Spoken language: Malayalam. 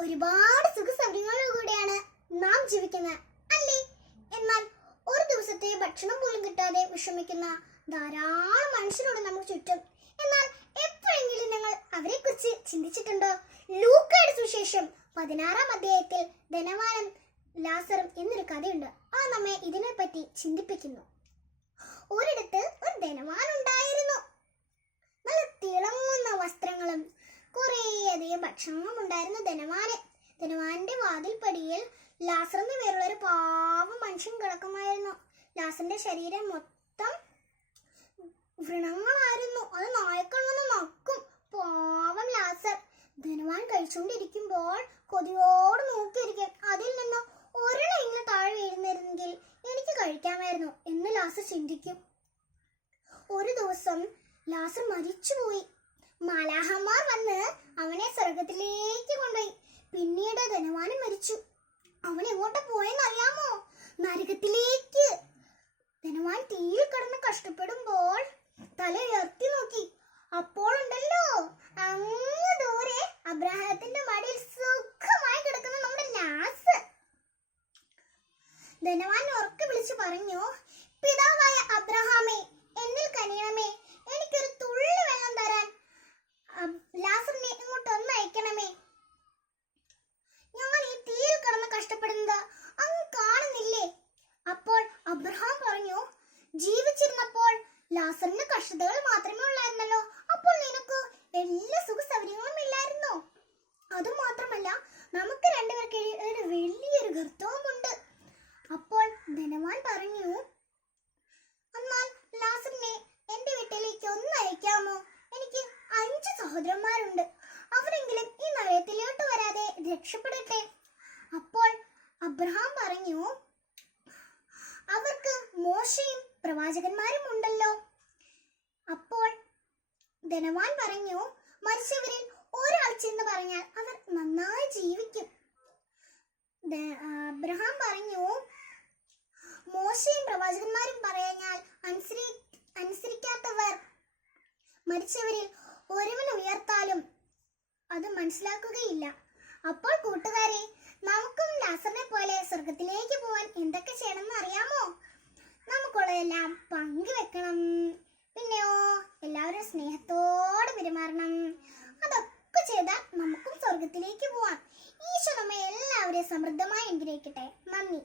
ഒരുപാട് സുഖസൗകര്യങ്ങളോടുകൂടിയാണ് നാം ജീവിക്കുന്നത് അല്ലേ? എന്നാൽ ഒരു ദിവസത്തെ ഭക്ഷണം പോലും കിട്ടാതെ വിഷമിക്കുന്ന ധാരാളം മനുഷ്യരോട് നമുക്ക് ചുറ്റും. എന്നാൽ എപ്പോഴെങ്കിലും നിങ്ങൾ അവരെ കുറിച്ച് ചിന്തിച്ചിട്ടുണ്ടോ? ലൂക്കയുടെ സുവിശേഷം 16-ാം അധ്യായത്തിൽ ധനവാനും ലാസറും എന്നൊരു കഥയുണ്ട്. ആ നമ്മെ ഇതിനെപ്പറ്റി ചിന്തിപ്പിക്കുന്നു. ഒരിടത്ത് ഒരു ധനവാൻ ഉണ്ടായിരുന്നു. നല്ല തിളങ്ങുന്ന വസ്ത്രങ്ങളും കുറേയധികം ഭക്ഷണവും ഉണ്ടായിരുന്നു ധനവാന്റെ വാതിൽപ്പടിയിൽ ലാസർ എന്ന് പേരുള്ള ഒരു പാവം മനുഷ്യൻ കിടക്കുമായിരുന്നു. ലാസറിന്റെ ശരീരം മൊത്തം വ്രണങ്ങളായിരുന്നു. അത് നായ്ക്കൾ വന്ന് നക്കും. പാവം ലാസർ ധനവാൻ കഴിച്ചുകൊണ്ടിരിക്കുമ്പോൾ കൊതിയോട് നോക്കിയിരിക്കും. അതിൽ നിന്ന് ഒരെണ്ണം താഴെ വീഴുന്നിരുന്നെങ്കിൽ എനിക്ക് കഴിക്കാമായിരുന്നു എന്ന് ലാസർ ചിന്തിക്കും. ഒരു ദിവസം ലാസർ മരിച്ചുപോയി. മാലാഹമാർ വന്ന് അവനെ സ്വർഗത്തിലേക്ക് കൊണ്ടുപോയി. പിന്നീട് ധനവാനും മരിച്ചു. അവൻ എങ്ങോട്ട് പോയെന്നറിയാമോ? നരകത്തിലേക്ക്. ധനവാൻ തീയിൽ കിടന്ന് കഷ്ടപ്പെടുമ്പോൾ തല ഉയർത്തി നോക്കി. അപ്പോൾ ഉണ്ടല്ലോ അങ്ങ് ദൂരെ അബ്രഹാത്തിന്റെ മടിയിൽ സുഖമായി കിടക്കുന്ന നമ്മുടെ ലാസർ. ധനവാൻ ഉറക്കെ വിളിച്ചു പറഞ്ഞു, പിതാവായ അബ്രഹാമേ, എന്നിൽ കനിയണമേ, എനിക്കൊരു തുള്ളി വെള്ളം തരാൻ ലാസറിനെ ഇങ്ങോട്ട് ഒന്ന് അയക്കണമേ. ഞാൻ ഈ തീയിൽ കിടന്ന് കഷ്ടപ്പെടുന്നത് അങ്ങ് കാണുന്നില്ലേ? അപ്പോൾ അബ്രഹാം പറഞ്ഞു, ജീവിച്ചിരുന്നപ്പോൾ ലാസറിന് കഷ്ടതകൾ മാത്രമേ ഉള്ളായിരുന്നല്ലോ. അപ്പോൾ നിനക്ക് എല്ലാ സുഖ സൗകര്യങ്ങളും ഇല്ലായിരുന്നോ? അതുമാത്രമല്ല, നമുക്ക് രണ്ടുപേർക്ക് ഒരു വലിയൊരു ഗർത്തവുമുണ്ട്. അപ്പോൾ ധനവാൻ പറഞ്ഞു, എന്നാൽ ലാസറിനെ എന്റെ വീട്ടിലേക്ക് ഒന്ന് അയക്കാമോ? എനിക്ക് 5 സഹോദരന്മാരുണ്ട്. അവരെങ്കിലും ഈ നരകത്തിലോട്ട് വരാതെ രക്ഷപ്പെടട്ടെ. അപ്പോൾ അബ്രഹാം പറഞ്ഞു, അവർക്ക് മോശയും പ്രവാചകന്മാരും ഉണ്ടല്ലോ. അപ്പോൾ ധനവാൻ പറഞ്ഞു, മരിച്ചവരിൽ ഒരാൾ ചെന്ന് പറഞ്ഞാൽ അവർ നന്നായി ജീവിക്കും. അബ്രഹാം പറഞ്ഞു, മോശയും പ്രവാചകന്മാരും പറഞ്ഞാൽ അനുസരിക്കാത്തവർ മരിച്ചവരിൽ ഒരുവൻ ഉയർത്താലും അത് മനസ്സിലാക്കുകയില്ല. അപ്പോൾ കൂട്ടുകാരെ, നമുക്കും ലാസറിനെ പോലെ സ്വർഗത്തിലേക്ക് പോവാൻ എന്തൊക്കെ ചെയ്യണമെന്ന് അറിയാമോ? നമുക്കുള്ളതെല്ലാം പങ്കുവെക്കണം. പിന്നെയോ എല്ലാവരും സ്നേഹത്തോടെ പെരുമാറണം. അതൊക്കെ ചെയ്താൽ നമുക്കും സ്വർഗത്തിലേക്ക് പോവാം. ഈശോ നമ്മെ എല്ലാവരെയും സമൃദ്ധമായി അനുഗ്രഹിക്കട്ടെ. നന്ദി.